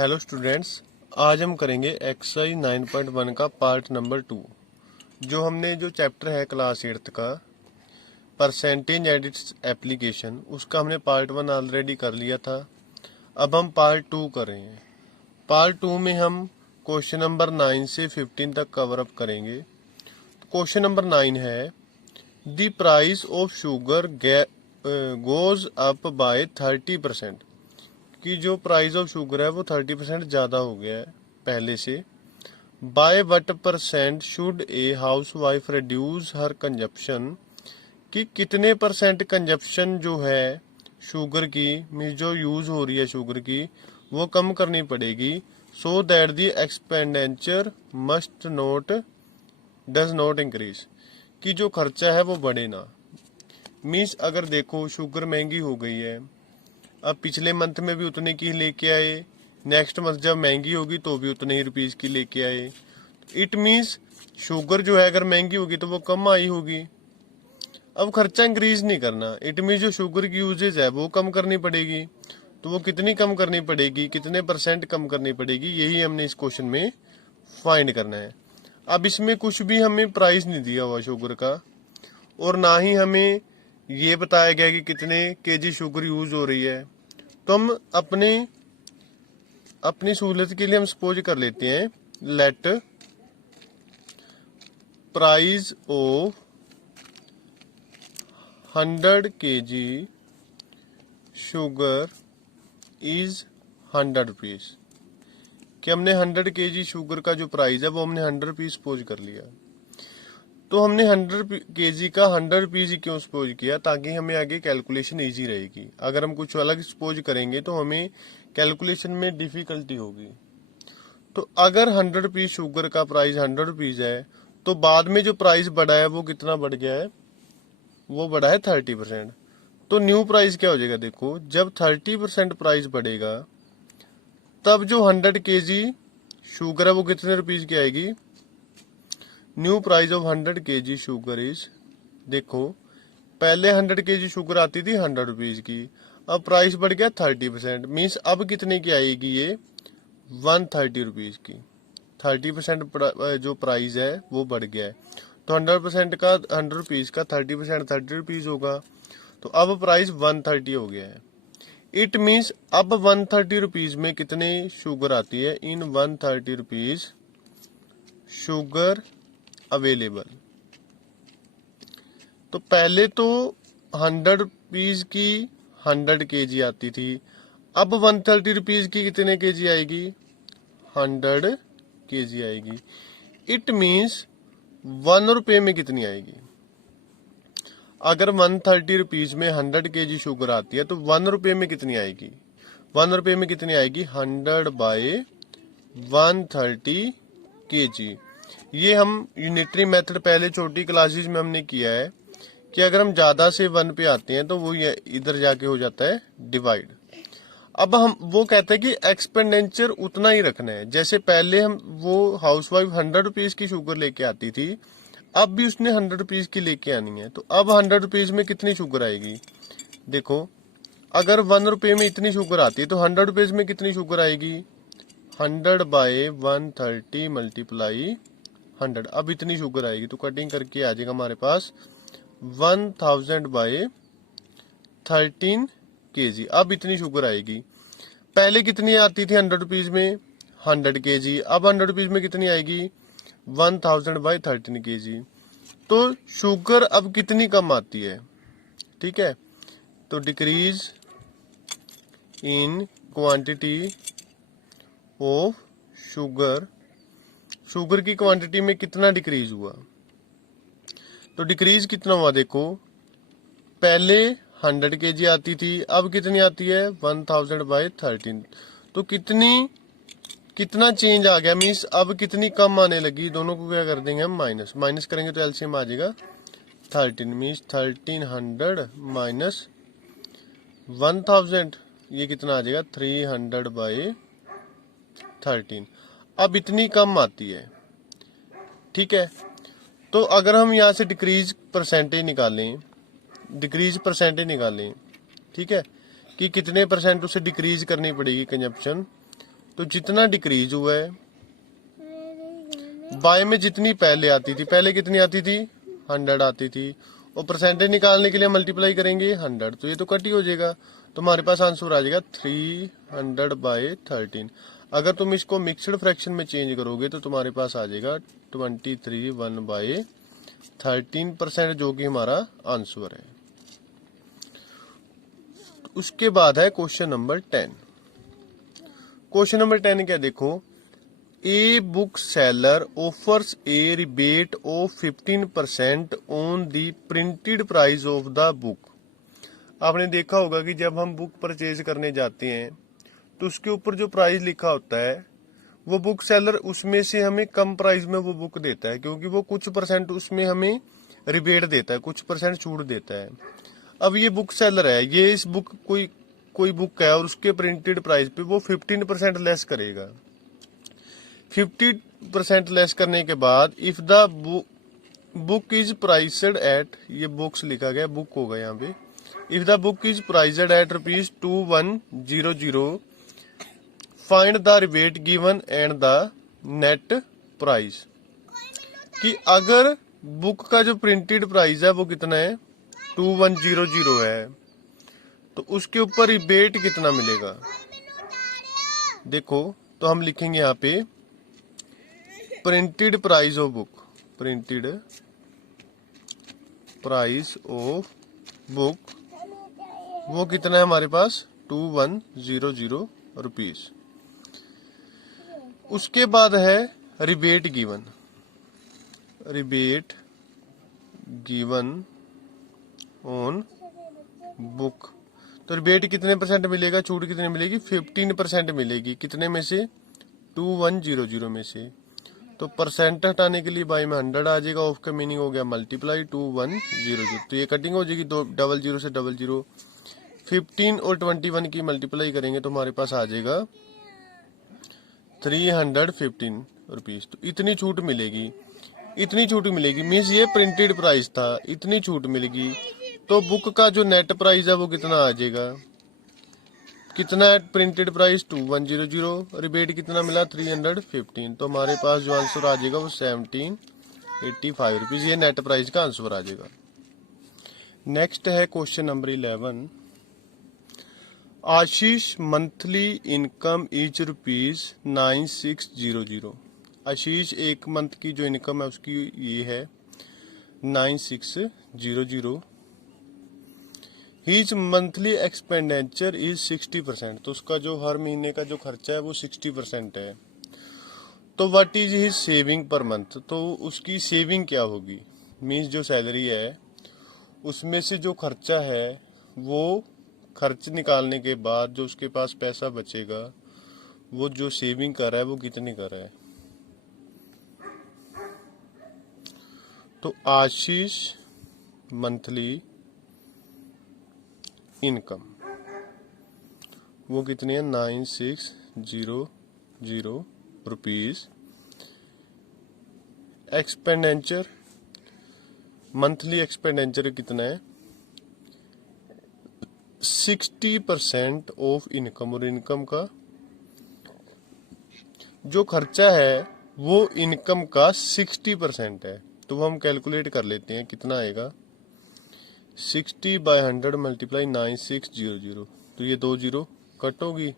Hello students, आज हम करेंगे एक्सरसाइज 9.1 का पार्ट नंबर 2। जो चैप्टर है क्लास 8th का परसेंटेज एंड इट्स एप्लीकेशन, उसका हमने पार्ट 1 ऑलरेडी कर लिया था। अब हम पार्ट 2 कर रहे हैं। पार्ट 2 में हम क्वेश्चन नंबर 9 से 15 तक कवर अप करेंगे। क्वेश्चन नंबर 9 है the price of sugar goes up by 30%। कि जो प्राइस ऑफ शुगर है वो 30% ज़्यादा हो गया है पहले से। By what percent should a housewife reduce her consumption. कि कितने परसेंट कंजप्शन जो है शुगर की, जो यूज हो रही है शुगर की, वो कम करनी पड़ेगी। So that the expenditure must not does not increase. कि जो खर्चा है वो बढ़े ना। मीन्स अगर देखो शुगर महंगी हो गई है, अब पिछले मंथ में भी उतने की लेके आए, नेक्स्ट मंथ जब महंगी होगी तो भी उतने ही रुपीज की लेके आए। इट मीन्स शुगर जो है अगर महंगी होगी तो वो कम आई होगी। अब खर्चा इंक्रीज नहीं करना, इट मीन्स जो शुगर की यूजेज है वो कम करनी पड़ेगी। तो वो कितनी कम करनी पड़ेगी, कितने परसेंट कम करनी पड़ेगी, यही हमने इस क्वेश्चन में फाइंड करना है। अब इसमें कुछ भी हमें प्राइस नहीं दिया हुआ शुगर का, और ना ही हमें ये बताया गया कि कितने केजी शुगर यूज हो रही है। तो हम अपनी सहूलियत के लिए हम सपोज कर लेते हैं, late price of 100 kg sugar is 100 rupees. कि हमने 100 kg शुगर का जो प्राइस है वो हमने 100 रुपीज सपोज कर लिया। तो हमने 100 kg का 100 रुपीज क्यों सपोज किया, ताकि हमें आगे कैलकुलेशन इजी रहेगी। अगर हम कुछ अलग सपोज करेंगे तो हमें कैलकुलेशन में डिफिकल्टी होगी। तो अगर 100 रुपीज शुगर का प्राइस 100 रुपीज है, तो बाद में जो प्राइस बढ़ा है वो कितना बढ़ गया है, वो बढ़ा है 30%। तो न्यू प्राइस क्या हो जाएगा, देखो जब 30% प्राइस बढ़ेगा तब जो 100 kg शुगर है वो कितने रुपीज की आएगी। New price of 100 kg sugar is, देखो पहले 100 kg शुगर आती थी 100 रुपीज की, अब प्राइस बढ़ गया 30%। मीन्स अब कितने की आएगी, ये 130 रुपीज की। 30% जो प्राइस है वो बढ़ गया है। तो 100% का 100 रुपीज का 30% 30 रुपीज होगा। तो अब प्राइस 130 हो गया है। इट मीन्स अब 130 रुपीज में कितने शुगर आती है, इन 130 रुपीज शुगर अवेलेबल। तो पहले तो 100 रुपीज की 100 kg आती थी, अब 130 रुपीज की कितने kg आएगी, 100 kg आएगी। इट मीन्स 1 रुपए में कितनी आएगी। अगर 130 रुपीज में 100 kg शुगर आती है तो 1 रुपए में कितनी आएगी, 1 रुपए में कितनी आएगी, 100 बाय 130 kg। ये हम यूनिटरी मेथड पहले छोटी क्लासेस में हमने किया है कि अगर हम ज्यादा से 1 पे आते हैं तो वो इधर जाके हो जाता है डिवाइड। अब हम वो कहते हैं कि एक्सपेंडिचर उतना ही रखना है। जैसे पहले हम वो हाउसवाइफ 100 रुपीज की शुगर लेके आती थी, अब भी उसने 100 रुपीज की लेके आनी है। तो अब 100 रुपीज में कितनी शुगर आएगी, देखो अगर 1 रुपए में इतनी शुगर आती है तो 100 रुपीज में कितनी शुगर आएगी, 100 बाय 130 मल्टीप्लाई 100। अब इतनी शुगर आएगी तो कटिंग करके आ जाएगा हमारे पास 1000 बाय 13 kg। अब इतनी शुगर आएगी। पहले कितनी आती थी 100 रुपीज में, 100 kg। अब 100 रुपीज में कितनी आएगी, 1000 बाय 13 kg। तो शुगर अब कितनी कम आती है, ठीक है। तो decrease in quantity of sugar, sugar की क्वांटिटी में कितना डिक्रीज हुआ। तो डिक्रीज कितना हुआ, देखो पहले 100 kg आती थी, अब कितनी आती है 1000 बाय 13। तो कितना चेंज आ गया, मीन्स अब कितनी कम आने लगी। दोनों को क्या कर देंगे हम, माइनस माइनस करेंगे तो एलसीएम आ जाएगा 13। मीन्स 1300 माइनस 1000, ये कितना आ जाएगा 300 बाय 13। अब इतनी कम आती है, ठीक है। तो अगर हम यहाँ से डिक्रीज परसेंटेज निकालें, ठीक है, कि कितने परसेंट उसे डिक्रीज करनी पड़ेगी कंजप्शन। तो जितना डिक्रीज हुआ है, बाय में जितनी पहले आती थी, पहले कितनी आती थी 100 आती थी, और परसेंटेज निकालने के लिए मल्टीप्लाई करेंगे 100, तो ये तो कट ही हो जाएगा। तो हमारे पास आंसर आ जाएगा 300/13। अगर तुम इसको मिक्सड फ्रैक्शन में चेंज करोगे तो तुम्हारे पास आ जाएगा 23/1/13%, जो कि हमारा आंसर है। उसके बाद है क्वेश्चन नंबर 10। क्वेश्चन नंबर 10 क्या देखो, a book seller offers A rebate of 15% on the printed price of the book. आपने देखा होगा कि जब हम बुक परचेज करने जाते हैं तो उसके ऊपर जो प्राइस लिखा होता है वो बुक सेलर उसमें से हमें कम प्राइस में वो बुक देता है, क्योंकि वो कुछ परसेंट उसमें हमें रिबेट देता है, कुछ परसेंट छूट देता है। अब ये बुक सेलर है, ये इस बुक कोई बुक है और उसके प्रिंटेड प्राइस पे वो 15% लेस करेगा। 50% लेस करने के बाद if the book is priced at, ये बुक्स लिखा गया, बुक होगा यहाँ पे, if the book is priced at ₹2100, find the rebate given and the net price. कि अगर बुक का जो प्रिंटेड प्राइस है वो कितना है 2100 है, तो उसके ऊपर रिबेट कितना मिलेगा। देखो तो हम लिखेंगे यहाँ पे printed price of book, printed price of book वो कितना है हमारे पास 2100 रुपीज। उसके बाद है rebate given, rebate given on book. तो रिबेट कितने परसेंट मिलेगा, छूट कितने मिलेगी 15% मिलेगी, कितने में से 2100 में से। तो परसेंट हटाने के लिए बाई में 100 आ जाएगा, ऑफ का मीनिंग हो गया मल्टीप्लाई 2100, तो ये कटिंग हो जाएगी, 00 से 00, 15 और 21 की मल्टीप्लाई करेंगे तो हमारे पास आ जाएगा 315 रुपीज। तो इतनी छूट मिलेगी, इतनी छूट मिलेगी, मीन्स ये प्रिंटेड प्राइस था, इतनी छूट मिलेगी। तो बुक का जो नेट प्राइस है वो कितना आ जाएगा, कितना है प्रिंटेड प्राइस 2100, रिबेट कितना मिला 315, तो हमारे पास जो आंसर आ जाएगा वो 1785 रुपीज, ये नेट प्राइस का आंसर आ जाएगा। नेक्स्ट है question number 11। Ashish monthly income is ₹9600। आशीष एक मंथ की जो इनकम है उसकी ये है 9600। हीज मंथली एक्सपेंडिचर इज 60%, तो उसका जो हर महीने का जो खर्चा है वो 60% है। तो what is his saving per month, तो उसकी सेविंग क्या होगी, मीन्स जो सैलरी है उसमें से जो खर्चा है वो खर्च निकालने के बाद जो उसके पास पैसा बचेगा वो जो सेविंग कर रहा है वो कितनी कर रहा है। तो आशीष मंथली इनकम वो कितनी है 9600 रुपीज। एक्सपेंडिचर मंथली एक्सपेंडिचर कितना है 60% ऑफ इनकम, और इनकम का जो खर्चा है वो इनकम का 60% है। तो वो हम कैलकुलेट कर लेते हैं कितना आएगा, 60/100 मल्टीप्लाई 9600, तो ये 2 जीरो कट होगी,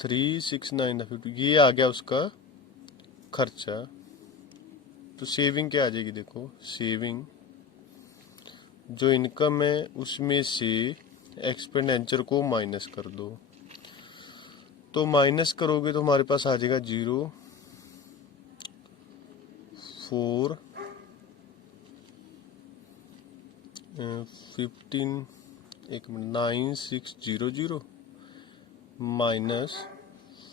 36950, ये आ गया उसका खर्चा। तो सेविंग क्या आ जाएगी, देखो सेविंग जो इनकम है उसमें से एक्सपेंडिचर को माइनस कर दो, तो माइनस करोगे तो हमारे पास आ जाएगा 0 4 15 9600 माइनस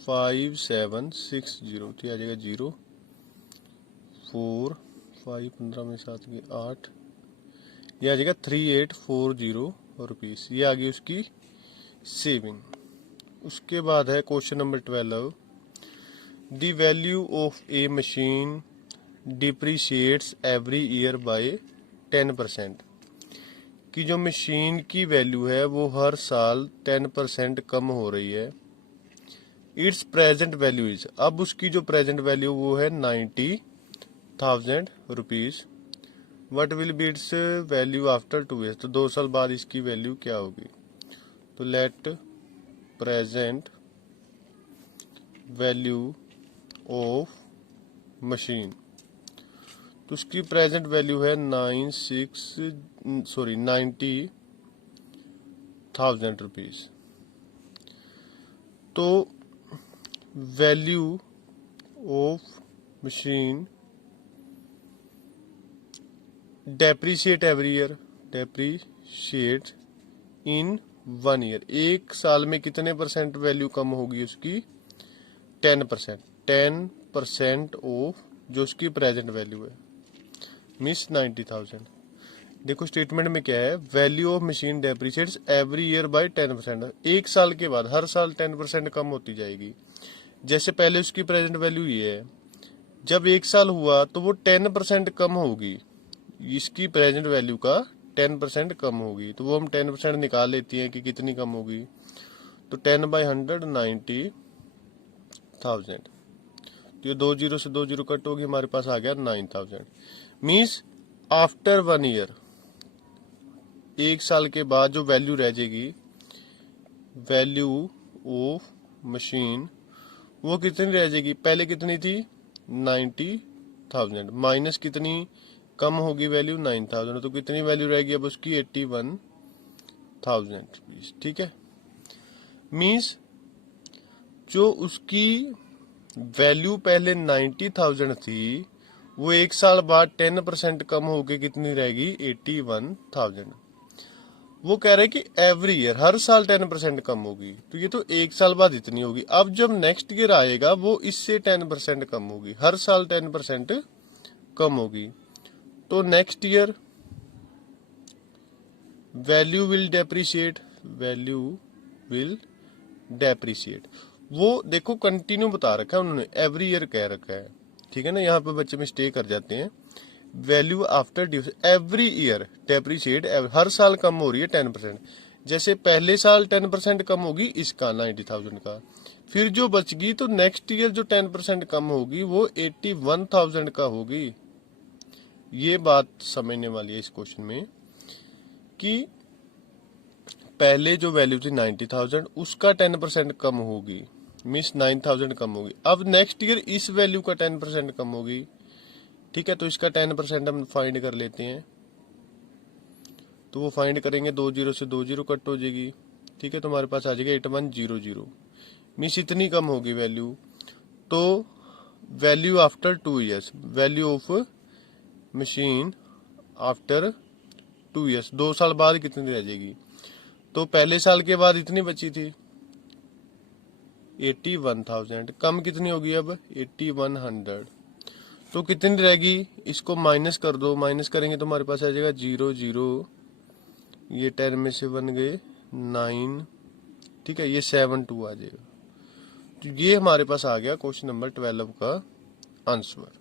5760, तो आ जाएगा 0 4 5 15 में 7 के 8, ये आ जाएगा 3840 रुपीज, ये आ गई उसकी सेविंग। उसके बाद है question number 12। The value of a machine depreciates every year by 10%, कि जो मशीन की वैल्यू है वो हर साल 10% कम हो रही है। इट्स प्रेजेंट वैल्यू इज, अब उसकी जो प्रेजेंट वैल्यू वो है 90,000 rupees. What will be it's value after 2 years, तो 2 साल बाद इसकी वैल्यू क्या होगी। तो late present value of machine, तो उसकी प्रेजेंट वैल्यू है 90,000 रुपीज। तो value of machine depreciate every year, depreciate in 1 year, एक साल में कितने परसेंट वैल्यू कम होगी उसकी, 10%, 10% ऑफ जो उसकी प्रेजेंट वैल्यू है, मिस 90,000। देखो स्टेटमेंट में क्या है, value of machine depreciates every year by 10%, एक साल के बाद हर साल 10% कम होती जाएगी। जैसे पहले उसकी प्रेजेंट वैल्यू ये है, जब एक साल हुआ तो वो 10% कम होगी, इसकी प्रेजेंट वैल्यू का 10% कम होगी, तो वो हम 10% निकाल लेती हैं कि कितनी कम होगी। तो 10/100 90,000, तो ये 2 जीरो से 2 जीरो कट होगी, हमारे पास आ गया 9,000। मीन्स आफ्टर 1 year, एक साल के बाद जो वैल्यू रह जाएगी, वैल्यू ऑफ मशीन, वो कितनी रह जाएगी, पहले कितनी थी 90,000, माइनस कितनी कम होगी वैल्यू 9,000, तो कितनी वैल्यू रहेगी अब उसकी 81,000 रुपीज। ठीक है, मीन्स जो उसकी वैल्यू पहले 90,000 थी वो एक साल बाद 10% कम होके कितनी रहेगी 81,000। वो कह रहे हैं कि एवरी ईयर, हर साल 10% कम होगी, तो ये तो एक साल बाद इतनी होगी। अब जब नेक्स्ट ईयर आएगा वो इससे 10% कम होगी, हर साल 10% कम होगी। तो next year value will depreciate, value will depreciate, वो देखो कंटिन्यू बता रखा है उन्होंने, एवरी ईयर कह रखा है। ठीक है ना, यहाँ पे बच्चे मिस्टेक कर जाते हैं। Value after due, every year depreciate, हर साल कम हो रही है 10%। जैसे पहले साल 10% कम होगी इसका 90,000 का, फिर जो बचगी तो नेक्स्ट ईयर जो 10% कम होगी वो 81,000 का होगी। ये बात समझने वाली है इस क्वेश्चन में कि पहले जो वैल्यू थी 90,000 उसका 10% कम होगी, मीन्स 9,000 कम होगी। अब नेक्स्ट ईयर इस वैल्यू का 10% कम होगी। ठीक है, तो इसका 10% हम फाइंड कर लेते हैं। तो वो फाइंड करेंगे, 2 जीरो से 2 जीरो कट हो जाएगी। ठीक है, तो हमारे पास आ जाएगा 8100, मीन्स इतनी कम होगी वैल्यू। तो value after 2 years, value of machine after 2 years, 2 साल बाद कितनी रह जाएगी। तो पहले साल के बाद इतनी बची थी 81,000, कम कितनी होगी अब 8100, तो कितनी रहेगी, इसको माइनस कर दो, माइनस करेंगे तो हमारे पास आ जाएगा 00, ये 10 में से 1 गए 9, ठीक है, ये 72 आ जाएगा। तो ये हमारे पास आ गया क्वेश्चन नंबर 12 का आंसर।